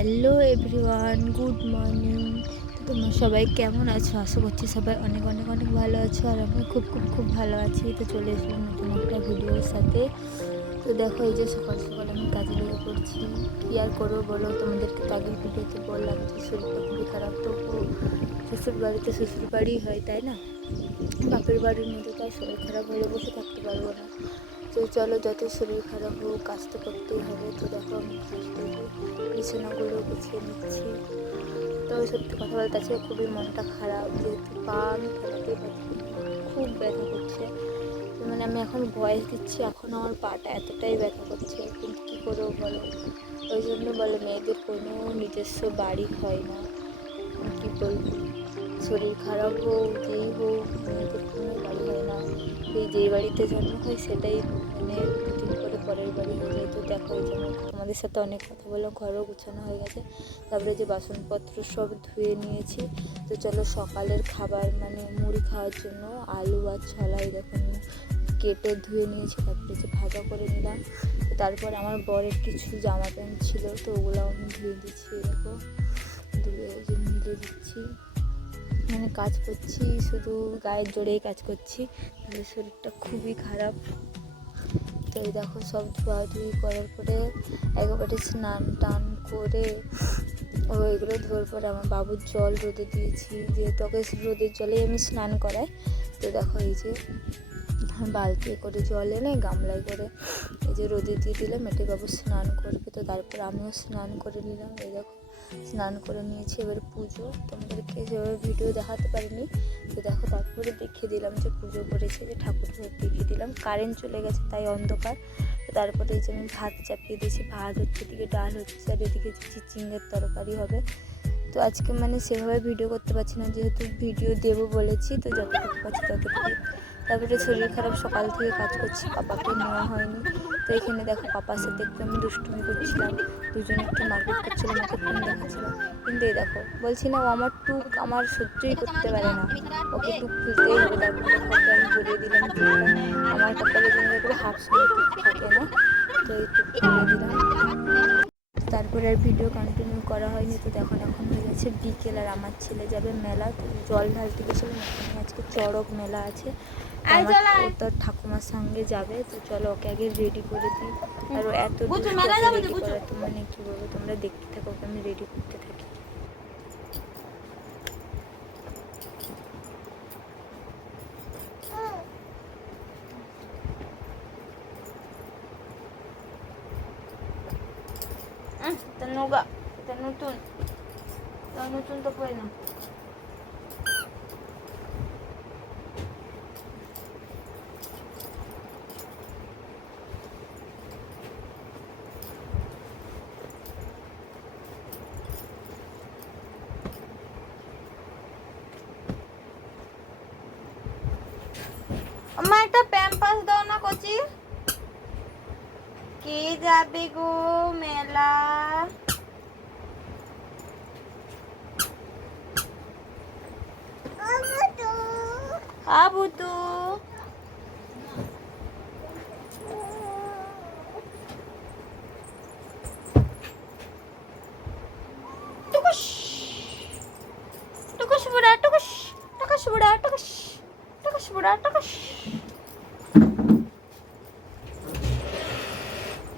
Hello everyone, good morning. তোমরা সবাই কেমন আছো? আশা করছি সবাই অনেক অনেক অনেক ভালো আছো আর আমি খুব খুব খুব ভালো আছি। তো চলে এসলাম নতুন একটা ভিডিওর সাথে। তো দেখো, এই যে সকাল সকাল আমি কাজে লেগে পড়ছি কী আর করব বলো? তোমাদেরকে তো আগের ভিডিওতে বললাম যে শরীরটা খুবই খারাপ। তো শ্বশুর বাড়িতে শ্বশুর বাড়ি হয়, তাই না? বাপের বাড়ির মধ্যে তাই শরীর খারাপ হলে বসে থাকতে পারব না। তো চলো যত শরীর খারাপ হোক কাজ তো করতেই হবে। তো দেখো, আমি বিছানাগুলো গুছিয়ে নিচ্ছি। তো সত্যি কথা বলতে আছে খুবই মনটা খারাপ। যেহেতু পা আমি খুব ব্যথা করছে। মানে আমি এখন বয়স দিচ্ছি, এখন আমার পাটা এতটাই ব্যথা করছে। কিন্তু কী করব বলো? ওই জন্য বলে, মেয়েদের কোনো নিজস্ব বাড়ি হয় না। কী বলব? শরীর খারাপ হোক, যেই হোক মেয়েদের কোনো বাড়ি হয় না। এই যেই বাড়িতে জন্ম হয় সেটাই মানে দুদিন করে পরের বাড়ি হয়ে যায়, তো দেখো তোমাদের সাথে অনেক কথা বললাম ঘরও গুছানো হয়ে গেছে। তারপরে যে বাসনপত্র সব ধুয়ে নিয়েছি। তো চলো সকালের খাবার মানে মুড়ি খাওয়ার জন্য আলু আর ছলাই এরকম কেটে ধুয়ে নিয়েছি, তারপরে যে ভাজা করে নিলাম। তারপর আমার বরের কিছু জামা প্যান্ট ছিল, তো ওগুলো আমি ধুয়ে দিচ্ছি এরকম ধুয়ে মিলে দিচ্ছি। মানে কাজ করছি, শুধু গায়ের জোরেই কাজ করছি। তাহলে শরীরটা খুবই খারাপ। তো দেখো সব ধোয়াধুয়ি করার পরে একবারে স্নান টান করে ওইগুলো ধোয়ার পরে আমার বাবুর জল রোদে দিয়েছি, যেহেতু ওকে রোদের জলেই আমি স্নান করাই। তো দেখো এই যে বালতি করে জল এনে গামলায় করে এই যে রোদে দিয়ে দিলাম এটি বাবু স্নান করবে। তো তারপর আমিও স্নান করে নিলাম। এই দেখো স্নান করে নিয়েছি, এবার পুজো। তোমাদেরকে সেভাবে ভিডিও দেখাতে পারিনি। তো দেখো, তারপরে দেখিয়ে দিলাম যে পুজো করেছে, যে ঠাকুর দেখিয়ে দিলাম। কারেন্ট চলে গেছে, তাই অন্ধকার। তারপরে এই যে আমি ভাত চাপিয়ে দিয়েছি, ভাত হচ্ছে এদিকে, ডাল হচ্ছে, আর এদিকে চিচিঙ্গের তরকারি হবে। তো আজকে মানে সেভাবে ভিডিও করতে পারছি না, যেহেতু ভিডিও দেবো বলেছি, তো যতটুকু পাচ্ছি ততটুকু তারপরে শরীর খারাপ, সকাল থেকে কাজ করছি পাপাকে নেওয়া হয়নি। তো এখানে দেখো পাপার সাথে একটু আমি দুষ্টুমি করছিলাম। দুজনে একটু মারপিট করছিলাম ওকে ফোন দেখাচ্ছিলাম কিন্তু এই দেখো, বলছি না, ও আমার টুক আমার সহ্যই করতে পারে না। ওকে টুক খুলতেই হবে, তারপরে ওকে আমি বলিয়ে দিলাম আমার পাপাকে জন্য করে হাফ সময় টুক থাকে না, তো এই টুক খুলে দিলাম। তারপরে আর ভিডিও কন্টিনিউ করা হয়নি, তো দেখো এখন হয়ে গেছে বিকেল আর আমার ছেলে যাবে মেলা, তো জল ঢালতে গেছিলাম আজকে চড়ক মেলা আছে। আমার- তোর ঠাকুমার সঙ্গে যাবে তো চলো ওকে আগে রেডি করে দিই। আর ও এত রেডি করা তো মানে কি বলব তোমরা দেখতে থাকো ওকে আমি রেডি করতে থাকি। এটা নতুন। তো নতুন তো পরে না আমার একটা প্যাম্পাস দাও না কচি কে যাবে গো মেলা আবু তো টুকুস টুকুস বুড়া টুকুস টুকুস বুড়া টুকুস টুকুস বুড়া টুকুস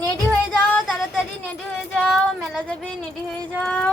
নেডি হয়ে যাও তাড়াতাড়ি নেডি হয়ে যাও মেলা যাবে নেডি হয়ে যাও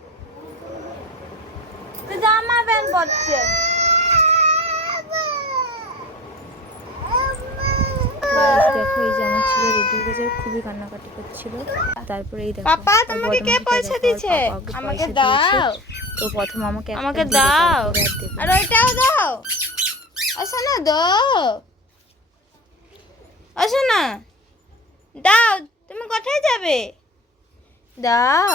জামা প্যান্ট দেখো এই যে আমার ছেলে রেডি খুবই কান্নাকাটি করছিল। তারপরে এই দেখো পাপা, তোমাকে কে পয়সা দিয়েছে? আমাকে দাও। তো প্রথম আমাকে আমাকে দাও। আর ওইটাও দাও। আসো না দাও। আসো না দাও তুমি কোথায় যাবে? দাও।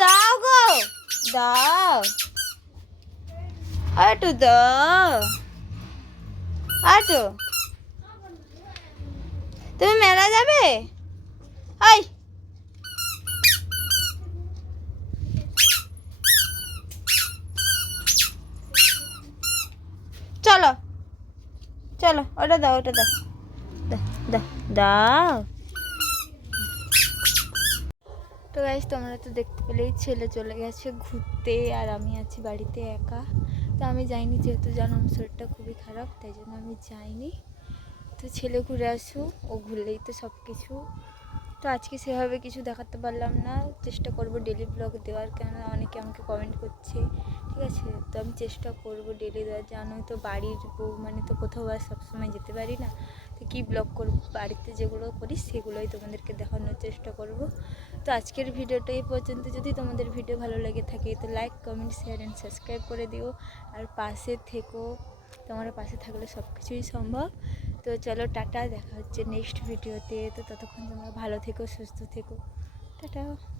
দাও গো দাও আটু দাও আটু তুমি মেলা যাবে আই চলো চলো ওটা দাও ওটা দাও দাও দাও দাও তো গাইজ তোমরা তো দেখতে পেলেই ছেলে চলে গেছে ঘুরতে আর আমি আছি বাড়িতে একা। তো আমি যাইনি যেহেতু জানো আমার শরীরটা খুবই খারাপ, তাই জন্য আমি যাইনি। তো ছেলে ঘুরে আসুক ও ঘুরলেই তো সব কিছু তো আজকে সেভাবে কিছু দেখাতে পারলাম না, চেষ্টা করব ডেলি ব্লগ দেওয়ার, কেননা অনেকে আমাকে কমেন্ট করছে, ঠিক আছে? তো আমি চেষ্টা করব ডেলি দেওয়ার, জানোই তো বাড়ির বউ মানে তো কোথাও আর সবসময় যেতে পারি না। তো কী ব্লগ করব? বাড়িতে যেগুলো করি, সেগুলোই তোমাদেরকে দেখানোর চেষ্টা করব। তো আজকের ভিডিওটা এই পর্যন্ত। যদি তোমাদের ভিডিও ভালো লেগে থাকে, তো like comment share and subscribe করে দিও। আর পাশে থেকো। তোমার পাশে থাকলে সব কিছুই সম্ভব। তো চলো, টাটা। দেখা হচ্ছে নেক্সট ভিডিওতে তো ততক্ষণ তোমরা ভালো থেকো, সুস্থ থেকো। টাটা।